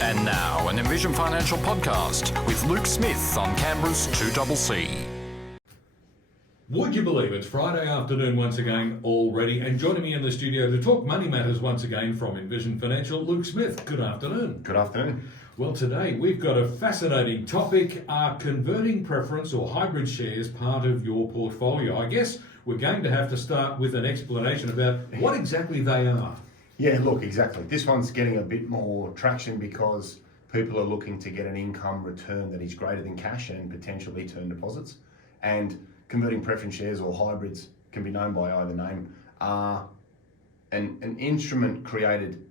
And now, an Envision Financial podcast with Luke Smith on Canberra's 2CC. Would you believe it's Friday afternoon once again already, and joining me in the studio to talk money matters once again from Envision Financial, Luke Smith. Good afternoon. Good afternoon. Well, today we've got a fascinating topic. Are converting preference or hybrid shares part of your portfolio? I guess we're going to have to start with an explanation about what exactly they are. Yeah, look, exactly. This one's getting a bit more traction because people are looking to get an income return that is greater than cash and potentially term deposits. And converting preference shares or hybrids, can be known by either name, are an instrument created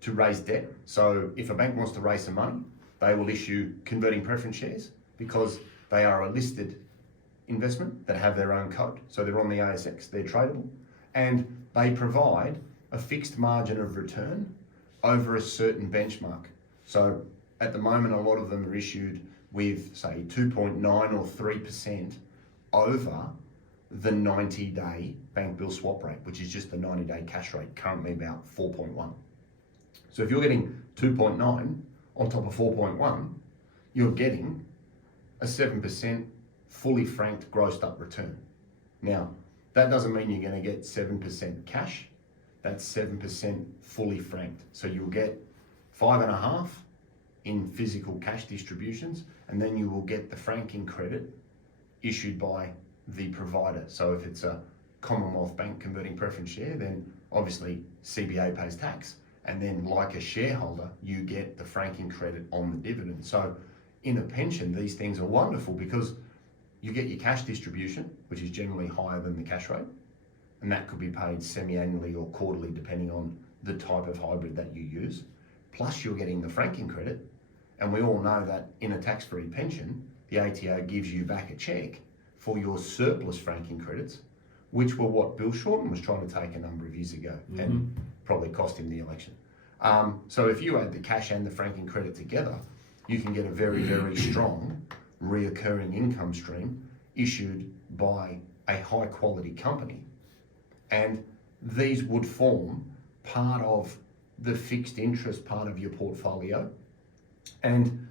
to raise debt. So if a bank wants to raise some money, they will issue converting preference shares because they are a listed investment that have their own code. So they're on the ASX, they're tradable, and they provide a fixed margin of return over a certain benchmark. So at the moment, a lot of them are issued with, say, 2.9 or 3% over the 90-day bank bill swap rate, which is just the 90-day cash rate, currently about 4.1. So if you're getting 2.9 on top of 4.1, you're getting a 7% fully franked grossed up return. Now, that doesn't mean you're going to get 7% cash. That's 7% fully franked. So you'll get 5.5 in physical cash distributions, and then you will get the franking credit issued by the provider. So if it's a Commonwealth Bank converting preference share, then obviously CBA pays tax, and then like a shareholder, you get the franking credit on the dividend. So in a pension, these things are wonderful because you get your cash distribution, which is generally higher than the cash rate, and that could be paid semi-annually or quarterly depending on the type of hybrid that you use. Plus you're getting the franking credit, and we all know that in a tax-free pension, the ATO gives you back a cheque for your surplus franking credits, which were what Bill Shorten was trying to take a number of years ago and probably cost him the election. So if you add the cash and the franking credit together, you can get a very, very strong reoccurring income stream issued by a high quality company. And these would form part of the fixed interest part of your portfolio and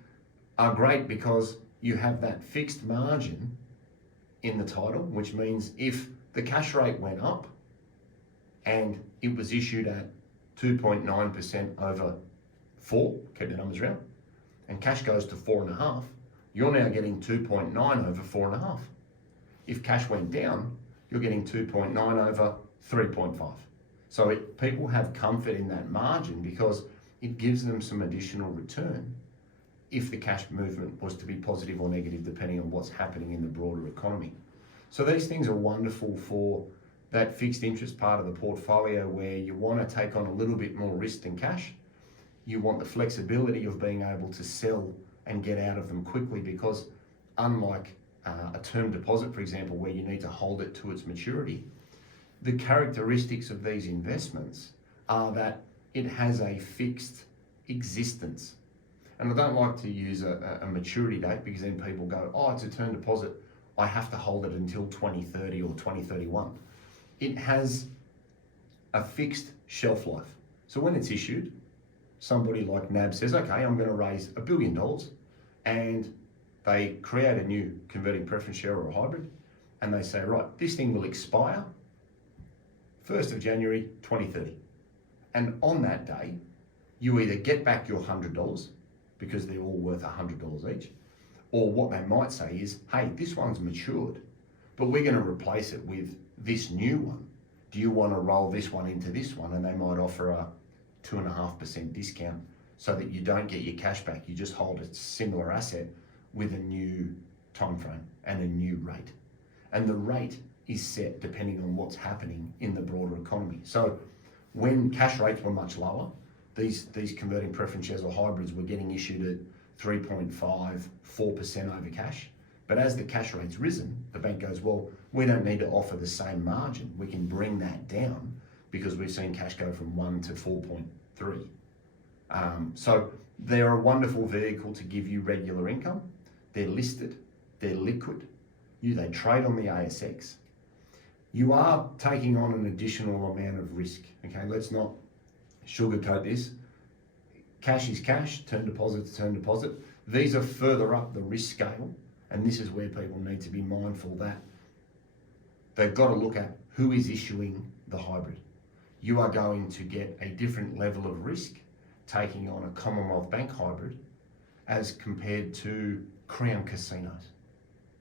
are great because you have that fixed margin in the title, which means if the cash rate went up and it was issued at 2.9% over 4, keep the numbers round, and cash goes to 4.5, you're now getting 2.9 over 4.5. If cash went down, you're getting 2.9 over 3.5. So people have comfort in that margin because it gives them some additional return if the cash movement was to be positive or negative depending on what's happening in the broader economy. So these things are wonderful for that fixed interest part of the portfolio where you want to take on a little bit more risk than cash. You want the flexibility of being able to sell and get out of them quickly because unlike a term deposit, for example, where you need to hold it to its maturity, the characteristics of these investments are that it has a fixed existence. And I don't like to use a maturity date because then people go, oh, it's a term deposit, I have to hold it until 2030 or 2031. It has a fixed shelf life. So when it's issued, somebody like NAB says, okay, I'm going to raise $1 billion, and they create a new converting preference share or a hybrid, and they say, right, this thing will expire 1st of January 2030. And on that day, you either get back your $100 because they're all worth $100 each, or what they might say is, hey, this one's matured, but we're going to replace it with this new one. Do you want to roll this one into this one? And they might offer a 2.5% discount so that you don't get your cash back. You just hold a similar asset with a new time frame and a new rate. And the rate is set depending on what's happening in the broader economy. So when cash rates were much lower, these converting preference shares or hybrids were getting issued at 3.5, 4% over cash. But as the cash rate's risen, the bank goes, well, we don't need to offer the same margin. We can bring that down because we've seen cash go from 1 to 4.3. So they're a wonderful vehicle to give you regular income. They're listed, they're liquid, they trade on the ASX. You are taking on an additional amount of risk. Okay, let's not sugarcoat this. Cash is cash, term deposit to term deposit. These are further up the risk scale, and this is where people need to be mindful that they've got to look at who is issuing the hybrid. You are going to get a different level of risk taking on a Commonwealth Bank hybrid as compared to Crown casinos.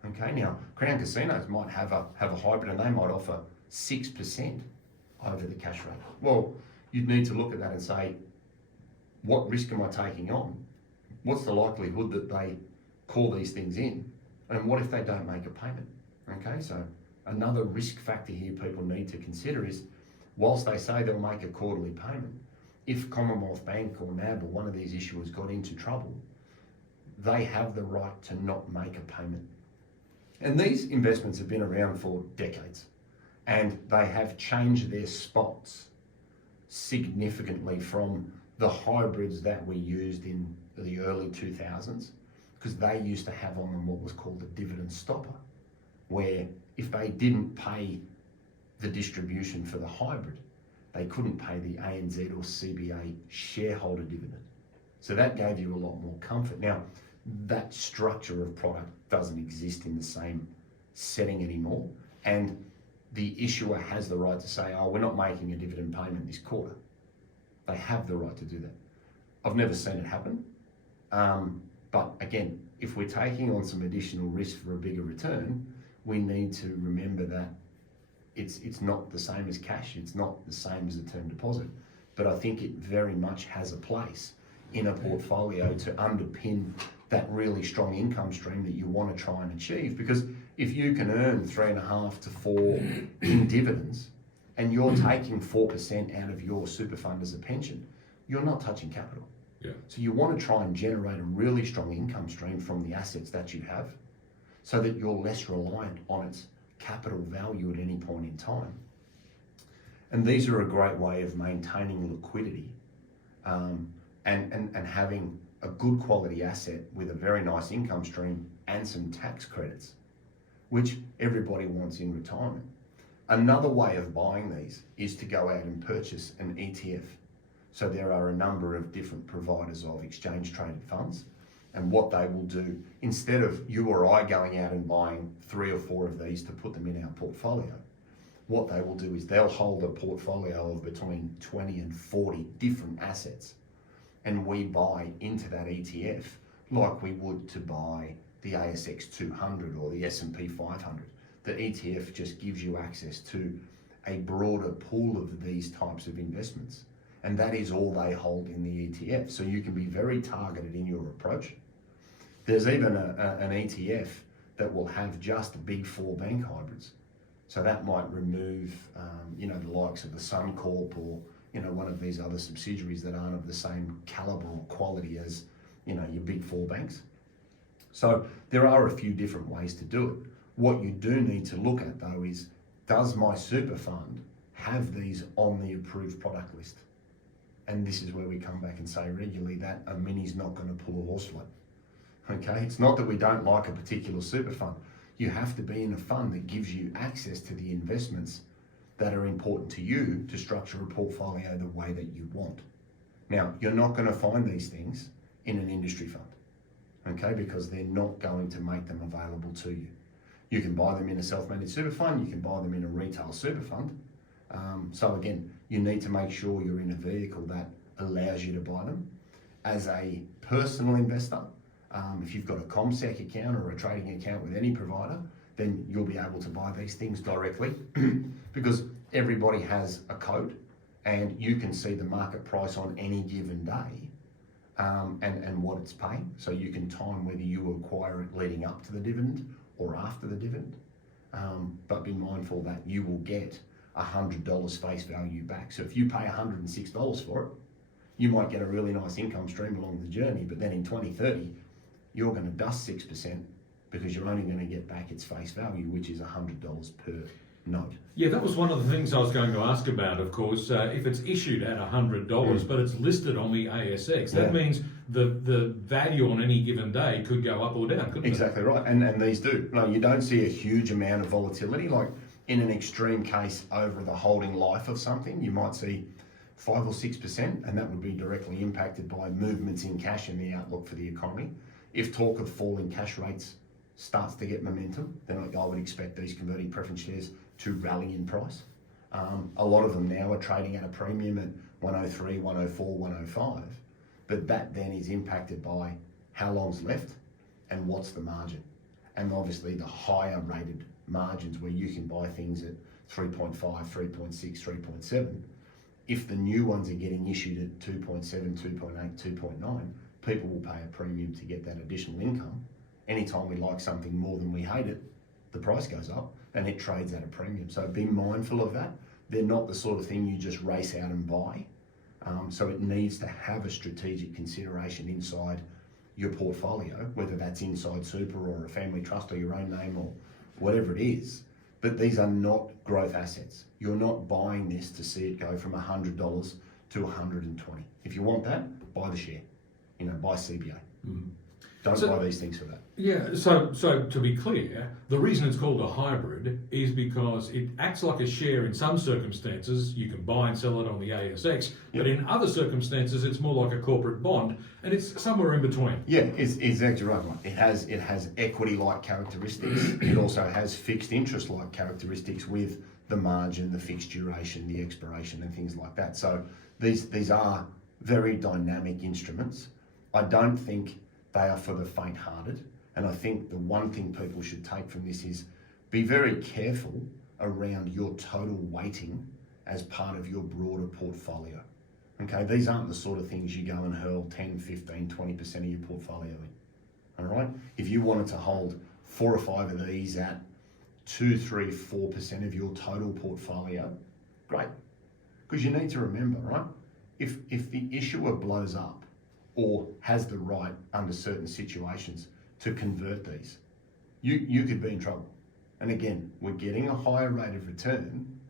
Okay, now Crown casinos might have a hybrid and they might offer 6% over the cash rate. Well, you'd need to look at that and say, what risk am I taking on? What's the likelihood that they call these things in? And what if they don't make a payment? Okay, so another risk factor here people need to consider is, whilst they say they'll make a quarterly payment, if Commonwealth Bank or NAB or one of these issuers got into trouble, they have the right to not make a payment. And these investments have been around for decades, and they have changed their spots significantly from the hybrids that we used in the early 2000s, because they used to have on them what was called a dividend stopper, where if they didn't pay the distribution for the hybrid, they couldn't pay the ANZ or CBA shareholder dividend. So that gave you a lot more comfort. Now, that structure of product doesn't exist in the same setting anymore, and the issuer has the right to say, oh, we're not making a dividend payment this quarter. They have the right to do that. I've never seen it happen, but again, if we're taking on some additional risk for a bigger return, we need to remember that it's not the same as cash, it's not the same as a term deposit, but I think it very much has a place in a portfolio to underpin that really strong income stream that you want to try and achieve. Because if you can earn 3.5 to 4 in dividends, and you're taking 4% out of your super fund as a pension, you're not touching capital. Yeah. So you want to try and generate a really strong income stream from the assets that you have, so that you're less reliant on its capital value at any point in time. And these are a great way of maintaining liquidity and having a good quality asset with a very nice income stream and some tax credits, which everybody wants in retirement. Another way of buying these is to go out and purchase an ETF. So there are a number of different providers of exchange traded funds, and what they will do, instead of you or I going out and buying 3 or 4 of these to put them in our portfolio, what they will do is they'll hold a portfolio of between 20 and 40 different assets, and we buy into that ETF like we would to buy the ASX 200 or the S&P 500. The ETF just gives you access to a broader pool of these types of investments, and that is all they hold in the ETF. So you can be very targeted in your approach. There's even an ETF that will have just big 4 bank hybrids. So that might remove, the likes of the Suncorp or, one of these other subsidiaries that aren't of the same caliber or quality as, your big 4 banks. So there are a few different ways to do it. What you do need to look at though is, does my super fund have these on the approved product list? And this is where we come back and say regularly that a mini's not going to pull a horse float. Okay, it's not that we don't like a particular super fund. You have to be in a fund that gives you access to the investments that are important to you to structure a portfolio the way that you want. Now, you're not going to find these things in an industry fund, okay, because they're not going to make them available to you. You can buy them in a self-managed super fund, you can buy them in a retail super fund. So again, you need to make sure you're in a vehicle that allows you to buy them. As a personal investor, if you've got a CommSec account or a trading account with any provider, then you'll be able to buy these things directly because everybody has a code and you can see the market price on any given day and what it's paying. So you can time whether you acquire it leading up to the dividend or after the dividend. But be mindful that you will get $100 face value back. So if you pay $106 for it, you might get a really nice income stream along the journey, but then in 2030, you're going to dust 6% because you're only going to get back its face value, which is $100 per note. Yeah, that was one of the things I was going to ask about, of course. If it's issued at $100, but it's listed on the ASX, that means the value on any given day could go up or down, couldn't it? Exactly right, and these do. No, you don't see a huge amount of volatility. Like in an extreme case over the holding life of something, you might see 5 or 6%, and that would be directly impacted by movements in cash and the outlook for the economy. If talk of falling cash rates starts to get momentum, then I would expect these converting preference shares to rally in price. A lot of them now are trading at a premium at 103, 104, 105, but that then is impacted by how long's left and what's the margin. And obviously the higher rated margins where you can buy things at 3.5, 3.6, 3.7, if the new ones are getting issued at 2.7, 2.8, 2.9, people will pay a premium to get that additional income. Anytime we like something more than we hate it, the price goes up and it trades at a premium. So be mindful of that. They're not the sort of thing you just race out and buy. So it needs to have a strategic consideration inside your portfolio, whether that's inside super or a family trust or your own name or whatever it is. But these are not growth assets. You're not buying this to see it go from $100 to 120. If you want that, buy the share. Buy CBA. Don't buy these things for that. Yeah, so to be clear, the reason it's called a hybrid is because it acts like a share in some circumstances. You can buy and sell it on the ASX, but in other circumstances, it's more like a corporate bond, and it's somewhere in between. Yeah, it's exactly right. It has equity-like characteristics. It also has fixed interest-like characteristics with the margin, the fixed duration, the expiration, and things like that. So these are very dynamic instruments. I don't think they are for the faint-hearted. And I think the one thing people should take from this is be very careful around your total weighting as part of your broader portfolio. Okay, these aren't the sort of things you go and hurl 10, 15, 20% of your portfolio in. All right, if you wanted to hold 4 or 5 of these at 2, 3, 4% of your total portfolio, great. Because you need to remember, right? If the issuer blows up or has the right under certain situations to convert these, you could be in trouble. And again, we're getting a higher rate of return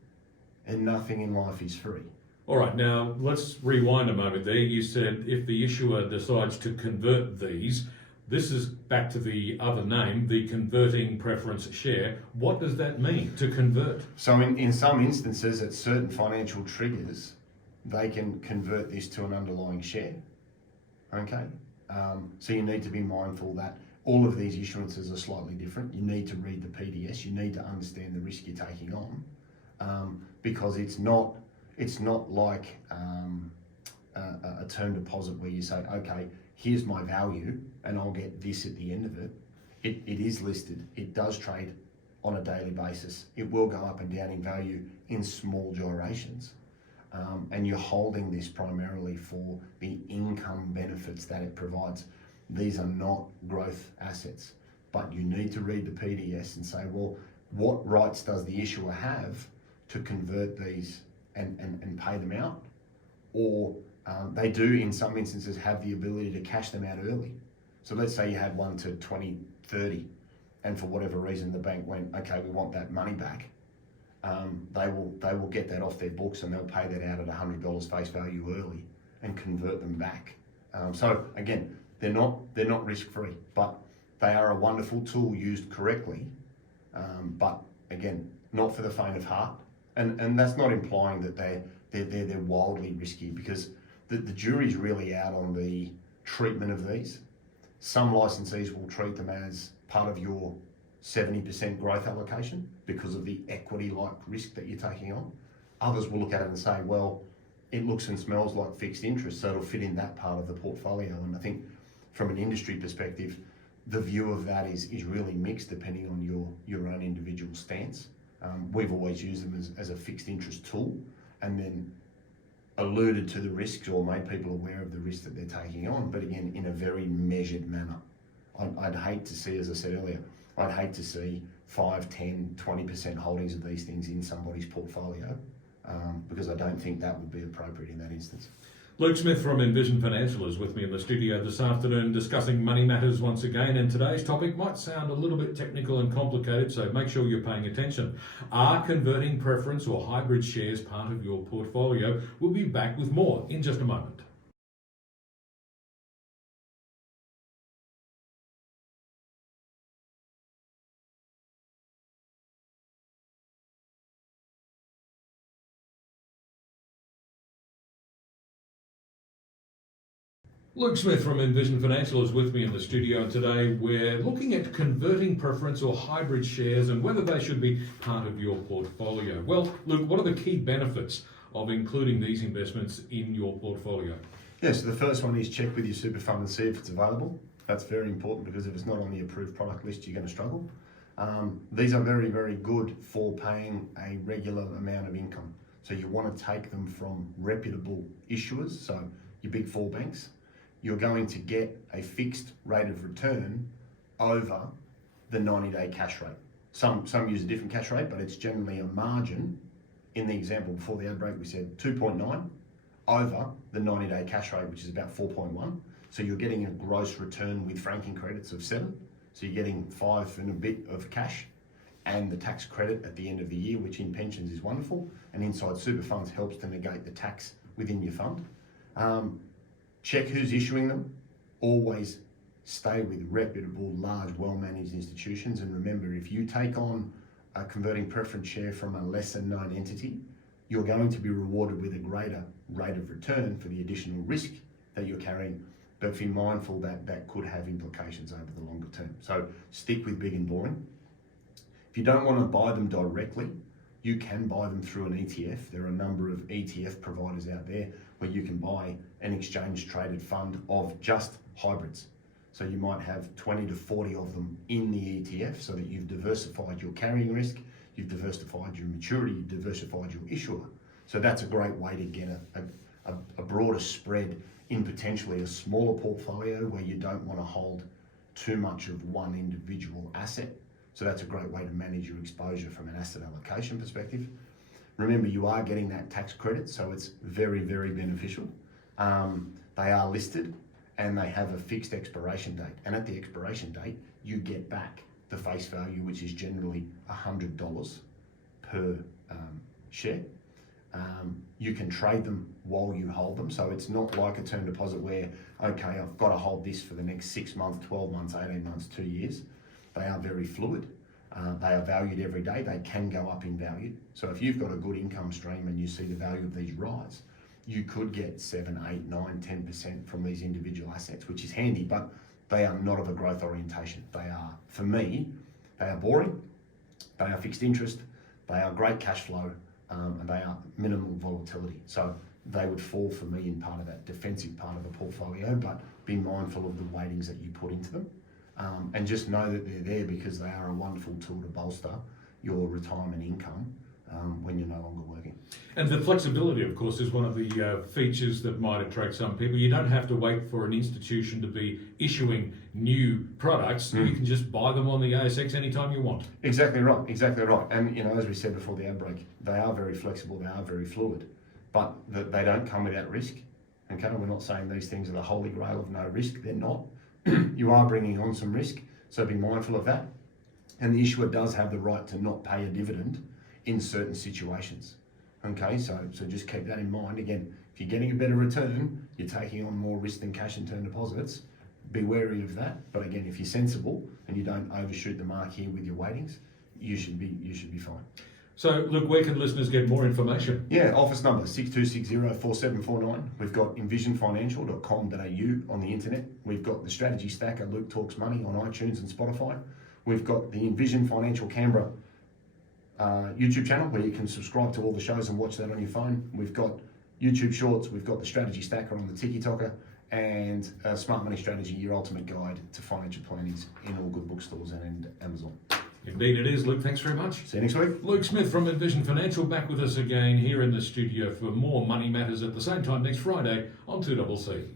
and nothing in life is free. All right, now let's rewind a moment there. You said if the issuer decides to convert these, this is back to the other name, the converting preference share. What does that mean, to convert? So in some instances, at certain financial triggers, they can convert this to an underlying share. Okay, so you need to be mindful that all of these issuances are slightly different. You need to read the PDS. You need to understand the risk you're taking on, because it's not like a term deposit where you say, okay, here's my value and I'll get this at the end of it. It is listed. It does trade on a daily basis. It will go up and down in value in small gyrations. And you're holding this primarily for the income benefits that it provides. These are not growth assets, but you need to read the PDS and say, well, what rights does the issuer have to convert these and pay them out? Or they do, in some instances, have the ability to cash them out early. So let's say you had one to 2030, and for whatever reason, the bank went, okay, we want that money back. They will get that off their books and they'll pay that out at $100 face value early and convert them back. So again, they're not risk free, but they are a wonderful tool used correctly. But again, not for the faint of heart. And that's not implying that they're wildly risky, because the jury's really out on the treatment of these. Some licensees will treat them as part of your 70% growth allocation because of the equity-like risk that you're taking on. Others will look at it and say, well, it looks and smells like fixed interest, so it'll fit in that part of the portfolio. And I think from an industry perspective, the view of that is really mixed depending on your own individual stance. We've always used them as a fixed interest tool, and then alluded to the risks or made people aware of the risks that they're taking on, but again, in a very measured manner. I'd hate to see, as I said earlier, I'd hate to see 5, 10, 20% holdings of these things in somebody's portfolio, because I don't think that would be appropriate in that instance. Luke Smith from Envision Financial is with me in the studio this afternoon discussing money matters once again, and today's topic might sound a little bit technical and complicated, so make sure you're paying attention. Are converting preference or hybrid shares part of your portfolio? We'll be back with more in just a moment. Luke Smith from Envision Financial is with me in the studio, and today we're looking at converting preference or hybrid shares and whether they should be part of your portfolio. Well, Luke, what are the key benefits of including these investments in your portfolio? Yes, so the first one is check with your super fund and see if it's available. That's very important because if it's not on the approved product list, you're going to struggle. These are very, very good for paying a regular amount of income. So you want to take them from reputable issuers, so your big four banks. You're going to get a fixed rate of return over the 90-day cash rate. Some use a different cash rate, but it's generally a margin. In the example before the ad break, we said 2.9 over the 90-day cash rate, which is about 4.1. So you're getting a gross return with franking credits of 7. So you're getting 5 and a bit of cash and the tax credit at the end of the year, which in pensions is wonderful. And inside super funds helps to negate the tax within your fund. Check who's issuing them. Always stay with reputable, large, well-managed institutions. And remember, if you take on a converting preference share from a lesser known entity, you're going to be rewarded with a greater rate of return for the additional risk that you're carrying. But be mindful that that could have implications over the longer term. So stick with big and boring. If you don't want to buy them directly, you can buy them through an ETF. There are a number of ETF providers out there where you can buy an exchange traded fund of just hybrids. So you might have 20 to 40 of them in the ETF so that you've diversified your carrying risk, you've diversified your maturity, you've diversified your issuer. So that's a great way to get a broader spread in potentially a smaller portfolio where you don't want to hold too much of one individual asset. So that's a great way to manage your exposure from an asset allocation perspective. Remember, you are getting that tax credit, so it's very, very beneficial. They are listed and they have a fixed expiration date. And at the expiration date, you get back the face value, which is generally $100 per share. You can trade them while you hold them. So it's not like a term deposit where, okay, I've got to hold this for the next 6 months, 12 months, 18 months, 2 years. They are very fluid. They are valued every day. They can go up in value. So if you've got a good income stream and you see the value of these rise, you could get 7, 8, 9, 10% from these individual assets, which is handy, but they are not of a growth orientation. They are, for me, they are boring, they are fixed interest, they are great cash flow, and they are minimal volatility. So they would fall for me in part of that defensive part of the portfolio, but be mindful of the weightings that you put into them. And just know that they're there because they are a wonderful tool to bolster your retirement income when you're no longer working. And the flexibility, of course, is one of the features that might attract some people. You don't have to wait for an institution to be issuing new products. You can just buy them on the ASX anytime you want. Exactly right, exactly right. And as we said before the ad break, they are very flexible, they are very fluid, but they don't come without risk. Okay, we're not saying these things are the holy grail of no risk. They're not. You are bringing on some risk, so be mindful of that. And the issuer does have the right to not pay a dividend in certain situations. Okay, so just keep that in mind. Again, if you're getting a better return, you're taking on more risk than cash and term deposits. Be wary of that. But again, if you're sensible and you don't overshoot the mark here with your weightings, you should be fine. So, look, where can listeners get more information? Yeah, office number 6260-4749. We've got envisionfinancial.com.au on the internet. We've got the Strategy Stacker, Luke Talks Money on iTunes and Spotify. We've got the Envision Financial Canberra YouTube channel where you can subscribe to all the shows and watch that on your phone. We've got YouTube Shorts. We've got the Strategy Stacker on the TikToker and Smart Money Strategy, your ultimate guide to financial planning in all good bookstores and Amazon. Indeed it is, Luke. Thanks very much. See you next week. Luke Smith from Envision Financial back with us again here in the studio for more Money Matters at the same time next Friday on 2CC.